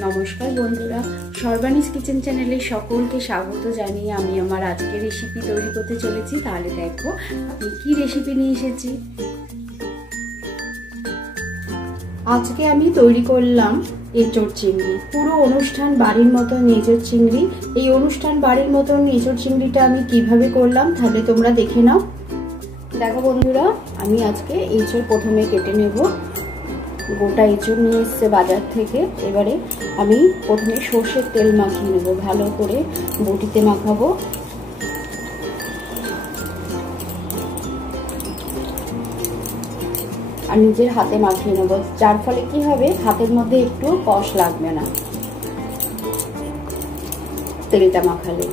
नमस्कार बंधुरा सर्बानिस किचेन चैनेले सकलके स्वागत जानिए आमी आमार आजके रेसिपि तैरी करते चलेछि। ताहले देखो आमी कि रेसिपि निये एसेछि। आजके आमी तैरी करलाम एचोड़ चिंगड़ी। पुरो अनुष्ठान बाड़ीर मतन एचोड़ चिंगड़ी। एई अनुष्ठान बाड़ीर मतन एचोड़ चिंगड़ीटा आमी किभाबे करलाम ताहले तोमरा देखे नाओ। देखो बंधुरा आमी आजके एचोड़ प्रथमे केटे नेब। गोटा एचोड़ निये एसेছে बाजार থেকে। এবারে আমি প্রথমে সরষের তেল মাখিয়ে নেব, ভালো করে বটিতে মাখাবো। আর নিজের হাতে মাখিয়ে নেব, যার ফলে কি হবে হাতের মধ্যে একটু কষ লাগবে না তেলটা মাখালে।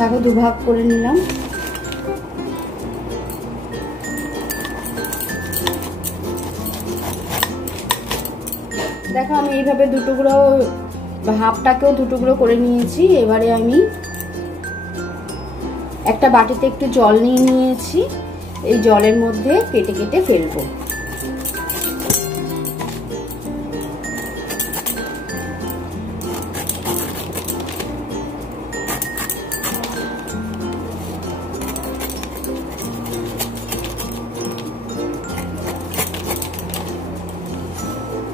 দেখো দুভাগ করে নিলাম। দেখো আমি এইভাবে দুটুকরো হাফটাকেও দুটুকরো করে নিয়েছি। এবারে আমি একটা বাটিতে একটু জল নিয়ে নিয়েছি। এই জলের মধ্যে কেটে কেটে ফেলবো।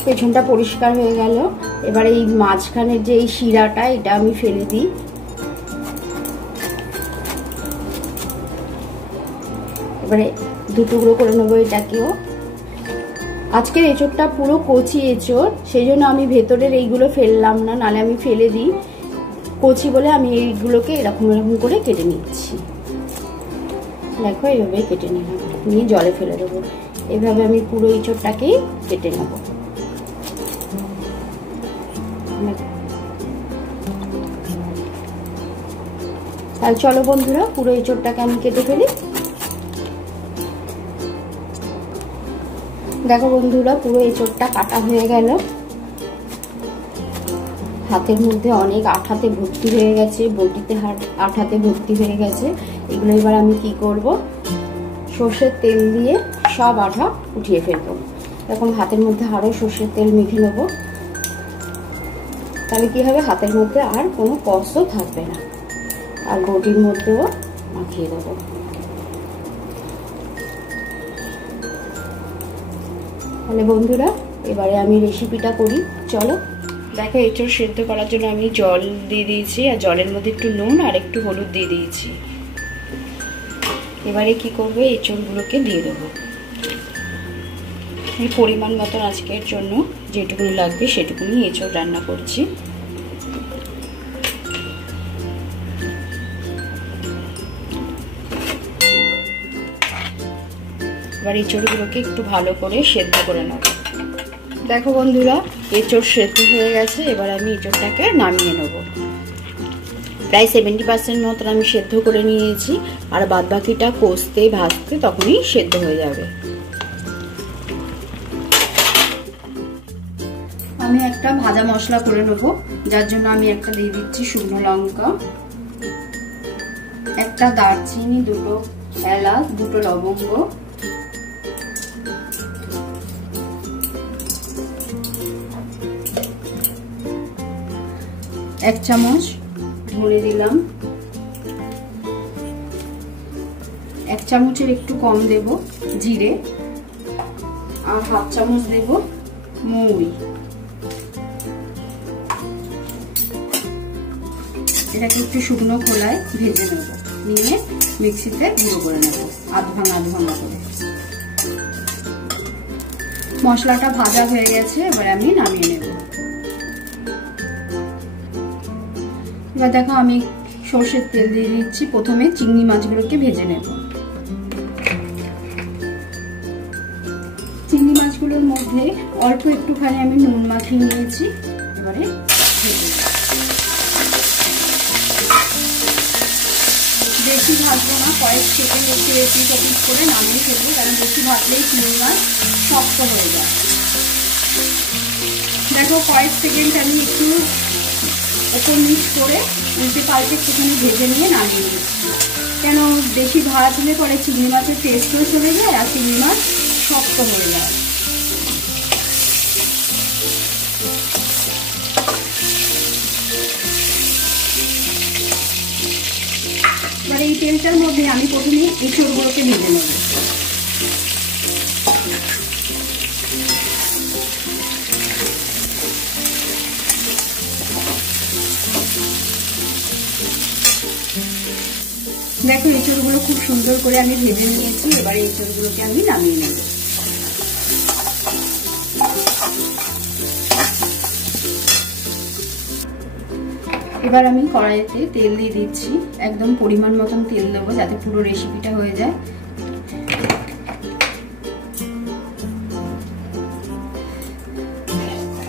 পেছনটা পরিষ্কার হয়ে গেল। এবারে এই মাঝখানের যে এই শিরাটা এটা আমি ফেলে দিই। এবারে দুটুকরো করে নেবো এটাকেও। আজকের এঁচোড়টা পুরো কচি এঁচোড়, সেই জন্য আমি ভেতরের এইগুলো ফেললাম না, নালে আমি ফেলে দিই। কচি বলে আমি এইগুলোকে এরকম এরকম করে কেটে নিচ্ছি। দেখো এইভাবে কেটে নিলাম, নিয়ে জলে ফেলে দেবো। এইভাবে আমি পুরো এঁচোড়টাকেই কেটে নেবো। তাহলে চলো বন্ধুরা পুরো এঁচোড়টাকে আমি কেটে ফেলি। দেখো বন্ধুরা পুরো এঁচোড়টা কাটা হয়ে গেল। হাতের মধ্যে অনেক আঠাতে ভর্তি হয়ে গেছে, বটিতে আঠাতে ভর্তি হয়ে গেছে। এগুলো এবার আমি কি করব, সর্ষের তেল দিয়ে সব আঠা উঠিয়ে ফেলবো। এখন হাতের মধ্যে আরো সর্ষের তেল মেখে নেবো। তাহলে কি হবে, হাতের মধ্যে আর কোনো কষও থাকবে না। আর বটির মধ্যেও মাখিয়ে দেবো। তাহলে বন্ধুরা এবারে আমি রেসিপিটা করি, চলো। দেখো এঁচোড় সেদ্ধ করার জন্য আমি জল দিয়ে দিয়েছি, আর জলের মধ্যে একটু নুন আর একটু হলুদ দিয়ে দিয়েছি। এবারে কি করবো, এঁচোড়গুলোকে দিয়ে দেবো। আমি পরিমাণ মতন আজকের জন্য যেটুকুনি লাগবে সেটুকুনি এঁচোড় রান্না করছি। এবার এঁচোড়গুলোকে একটু ভালো করে সেদ্ধ করে নেব। দেখো বন্ধুরা এঁচোড় সেদ্ধ হয়ে গেছে। এবার আমি এঁচোড়টাকে নামিয়ে নেব। প্রায় 70% মতন আমি সেদ্ধ করে নিয়েছি, আর বাদ বাকিটা কষতে ভাজতে তখনই সেদ্ধ হয়ে যাবে। আমি একটা ভাজা মশলা করে নেব, যার জন্য আমি একটা দিয়ে দিচ্ছি শুকনো লঙ্কা, একটা দারচিনি, দুটো এলাচ, দুটো লবঙ্গ, এক চামচ ধরে দিলাম, এক চামচের একটু কম দেব জিরে, আর হাফ চামচ দেব মৌরি। এটাকে একটু শুকনো খোলায় ভেজে নেব, নিয়ে মিক্সিতে গুঁড়ো করে নেব আধ ভাঙা করে। মশলাটা ভাজা হয়ে গেছে, এবার আমি নামিয়ে নেব। এবার দেখো আমি সর্ষের তেল দিয়ে দিচ্ছি। প্রথমে চিংড়ি মাছগুলোকে ভেজে নেব। চিংড়ি মাছগুলোর মধ্যে অল্প একটুখানি আমি নুন মাখিয়ে নিয়েছি। এবারে বেশি ভাজবো না, কয়েক সেকেন্ড একটু এপিট করে নামিয়ে ফেলবো, কারণ বেশি ভাজলেই চিংড়ি মাছ শক্ত হয়ে যায়। দেখো কয়েক সেকেন্ড আমি একটু ওপর নিচ করে উল্টে পাল্টে একটুখানি ভেজে নিয়ে নামিয়ে নিচ্ছি। কেন বেশি ভাজ হলে পরে চিংড়ি মাছের টেস্টও চলে যায় আর চিংড়ি মাছ শক্ত হয়ে যায়। এবার এই তেলটার মধ্যে আমি প্রথমে এঁচড়গুলোকে ভেজে নেব। দেখো এঁচড়গুলো খুব সুন্দর করে আমি ভেজে নিয়েছি। এবার এঁচড়গুলোকে আমি নামিয়ে নেব। এবার আমি কড়াইতে তেল দিয়ে দিচ্ছি, একদম পরিমাণ মতন তেল দেবো যাতে পুরো রেসিপিটা হয়ে যায়।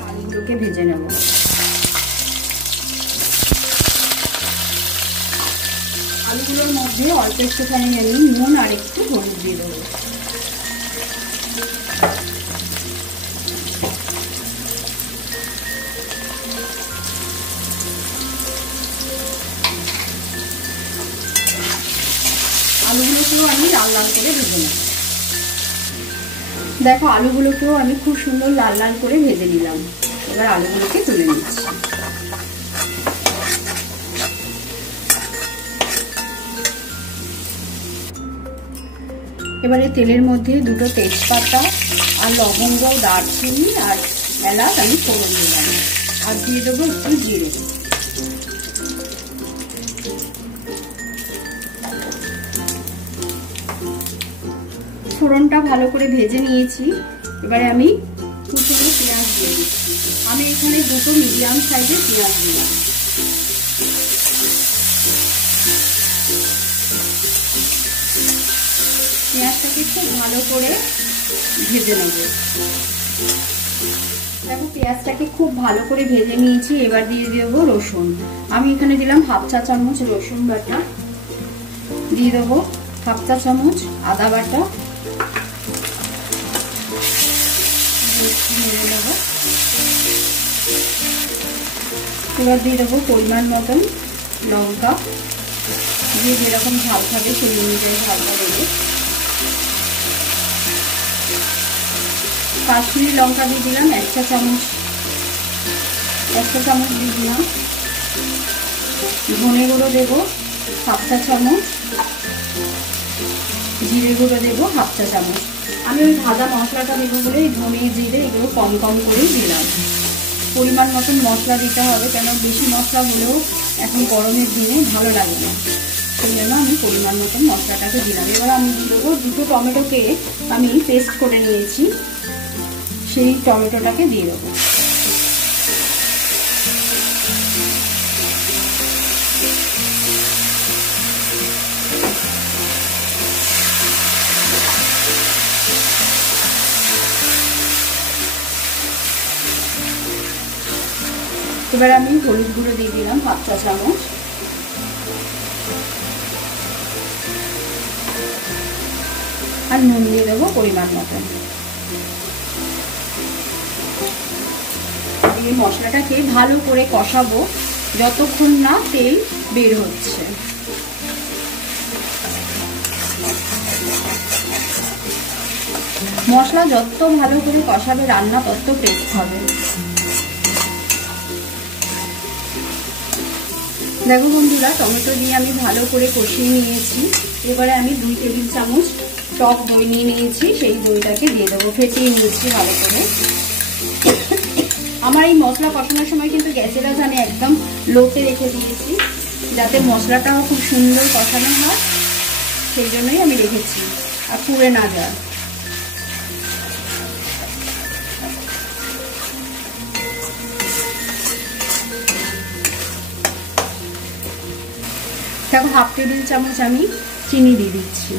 আলুগুলোকে ভেজে নেব। আলুগুলোর মধ্যে অল্প একটুখানি আমি নুন আর একটু হলুদ দিয়ে দেবো। আলুগুলোকেও আমি লাল লাল করে ভেজে নেব। দেখো আলুগুলোকেও আমি খুব সুন্দর লাল লাল করে ভেজে নিলাম। এবার আলুগুলোকে তুলে নিচ্ছি। এবারে তেলের মধ্যে দুটো তেজপাতা আর লবঙ্গ, দারচিনি আর এলাচ আমি ফোড়ন দিলাম আর দিয়ে দেবো একটু জিরে। ফোড়নটা ভালো করে ভেজে নিয়েছি। এবারে আমি কুচনো পেঁয়াজ দিয়ে দিচ্ছি। আমি এখানে দুটো মিডিয়াম সাইজের পেঁয়াজ দিলাম। পেঁয়াজটাকে খুব ভালো করে ভেজে নেব। দেখো পেঁয়াজটাকে খুব ভালো করে ভেজে নিয়েছি। এবার দিয়ে দেবো রসুন। আমি এখানে দিলাম হাফ চা চামচ রসুন বাটা, দিয়ে দেবো হাফ চা চামচ আদা বাটা, এবার দিয়ে দেবো পরিমাণ মতন লঙ্কা, দিয়ে যেরকম ঝাল খাবে সেই অনুযায়ী ঝালটা দেবে। কাশ্মীরি লঙ্কা দিয়ে দিলাম এক চা চামচ দিয়ে দিলাম। ধনে গুঁড়ো দেবো হাফ চা চামচ, জিরে গুঁড়ো দেবো হাফ চা চামচ। আমি ওই ভাজা মশলাটা দেবো বলে এই ধনে জিরে এগুলো কম কম করেই দিলাম। পরিমাণ মতন মশলা দিতে হবে, কেন বেশি মশলা হলেও এখন গরমের দিনে ভালো লাগে না, সেই জন্য আমি পরিমাণ মতন মশলাটাকে দিলাম। এবার আমি দিয়ে দেবো দুটো টমেটোকে আমি পেস্ট করে নিয়েছি, সেই টমেটোটাকে দিয়ে দেবো। এবার আমি হলুদ গুঁড়ো দিয়ে দিলাম হাফ চা চামচ, আর নুন দিয়ে দেবো পরিমাণ মতন। এই মশলাটাকে ভালো করে কষাবো যতক্ষণ না তেল বের হচ্ছে। মশলা যত ভালো করে কষাবে রান্না তত টেস্ট হবে। দেখো বন্ধুরা, টমেটো দিয়ে আমি ভালো করে কষিয়ে নিয়েছি। এবারে আমি 2 টেবিল চামচ টক দই নিয়ে নিয়েছি, সেই দইটাকে দিয়ে দেবো। ফেটিয়ে নিয়েছি ভালো করে। আমার এই মশলা কষানোর সময় কিন্তু গ্যাসের আঁচ আমি একদম লোতে রেখে দিয়েছি, যাতে মশলাটাও খুব সুন্দর কষানো হয়, সেই জন্যই আমি রেখেছি আর পুড়ে না যায়। দেখো হাফ টেবিল চামচ আমি চিনি দিয়ে দিচ্ছি।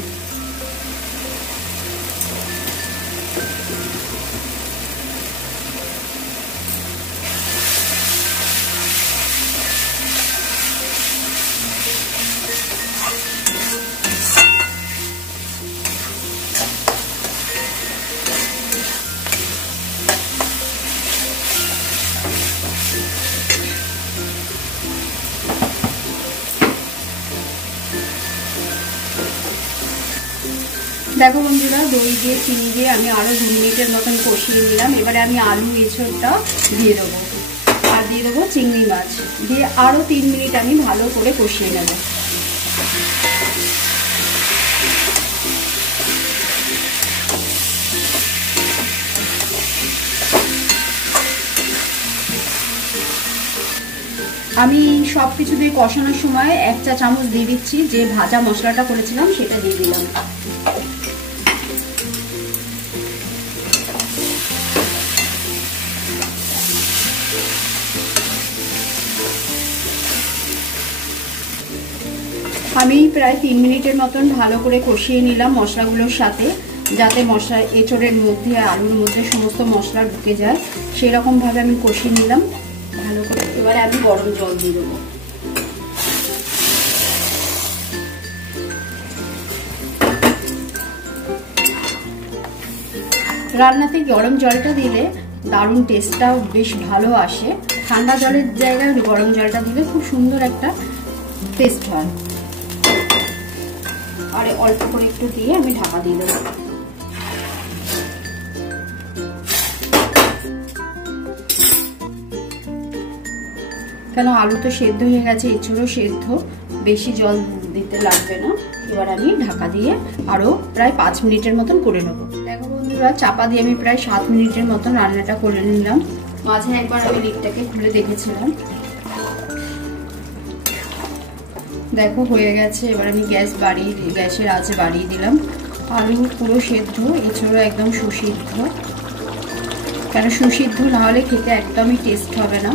দেখো বন্ধুরা, দই দিয়ে চিনি দিয়ে আমি আরো 2 মিনিটের মতন কষিয়ে নিলাম। এবারে আমি আলু এঁচোড়টা দিয়ে দেবো আর দিয়ে দেবো চিংড়ি মাছ দিয়ে আরো 3 মিনিট আমি ভালো করে কষিয়ে নেব। আমি সব কিছু দিয়ে কষানোর সময় 1 চা চামচ দিয়ে দিচ্ছি, যে ভাজা মশলাটা করেছিলাম সেটা দিয়ে দিলাম। আমি প্রায় 3 মিনিটের মতন ভালো করে কষিয়ে নিলাম মশলাগুলোর সাথে, যাতে মশলা এঁচোড়ের মধ্যে আলুর মধ্যে সমস্ত মশলা ঢুকে যায়, সেরকম ভাবে আমি কষিয়ে নিলাম ভালো করে। এবারে আমি গরম জল দিয়ে দেবো। রান্নাতে গরম জলটা দিলে দারুণ টেস্টটাও বেশ ভালো আসে। ঠান্ডা জলের জায়গায় গরম জলটা দিলে খুব সুন্দর একটা টেস্ট হয়। আর অল্প করে একটু দিয়ে আমি ঢাকা দিয়ে দেবো। কেন আলু তো সেদ্ধ হয়ে গেছে, এঁচোড়ও সেদ্ধ, বেশি জল দিতে লাগবে না। এবার আমি ঢাকা দিয়ে আরো প্রায় 5 মিনিটের মতন করে নেবো। দেখো বন্ধুরা, চাপা দিয়ে আমি প্রায় 7 মিনিটের মতন রান্নাটা করে নিলাম। মাঝে একবার আমি লিডটাকে খুলে দেখেছিলাম। দেখো হয়ে গেছে। এবার আমি গ্যাসের আঁচে বাড়িয়ে দিলাম। আলু পুরো সেদ্ধ, এঁচোড়ও একদম সুসিদ্ধ। কেন সুসিদ্ধ না হলে খেতে একদমই টেস্ট হবে না।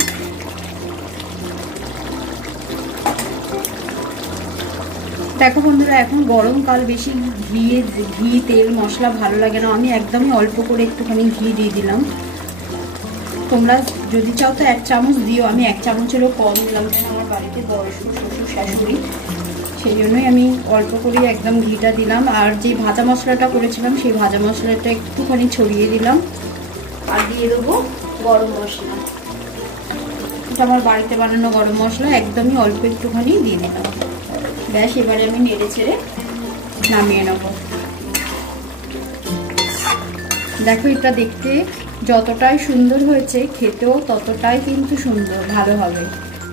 দেখো বন্ধুরা, এখন গরমকাল, বেশি ঘি তেল মশলা ভালো লাগে না। আমি একদমই অল্প করে একটুখানি ঘি দিয়ে দিলাম। তোমরা যদি চাও তো 1 চামচ দিও, আমি 1 চামচেরও কম দিলাম, কেন আমার বাড়িতে বয়স্ক শ্বশুর শাশুড়ি, সেই জন্যই আমি অল্প করে একদম ঘিটা দিলাম। আর যে ভাজা মশলাটা করেছিলাম সেই ভাজা মশলাটা একটুখানি ছড়িয়ে দিলাম। আর দিয়ে দেবো গরম মশলা, এটা আমার বাড়িতে বানানো গরম মশলা, একদমই অল্প একটুখানি দিয়ে দিলাম। ব্যাস, এবারে আমি নেড়ে ছেড়ে নামিয়ে নেব। দেখো, এটা দেখতে যতটাই সুন্দর হয়েছে, খেতেও ততটাই কিন্তু সুন্দর ভালো হবে।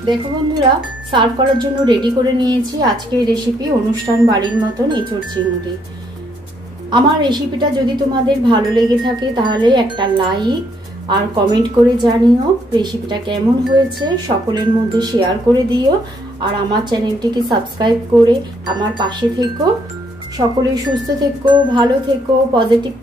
দেখো বন্ধুরা, সার্ভ করার জন্য রেডি করে নিয়েছি আজকের রেসিপি অনুষ্ঠান বাড়ির মতন এঁচোড় চিংড়ি। আমার রেসিপিটা যদি তোমাদের ভালো লেগে থাকে তাহলে একটা লাইক আর কমেন্ট করে জানিও রেসিপিটা কেমন হয়েছে। সকলের মধ্যে শেয়ার করে দিও আর আমার চ্যানেলটিকে সাবস্ক্রাইব করে আমার পাশে থেকো। সকলেই সুস্থ থেকো, ভালো থেকো, পজিটিভ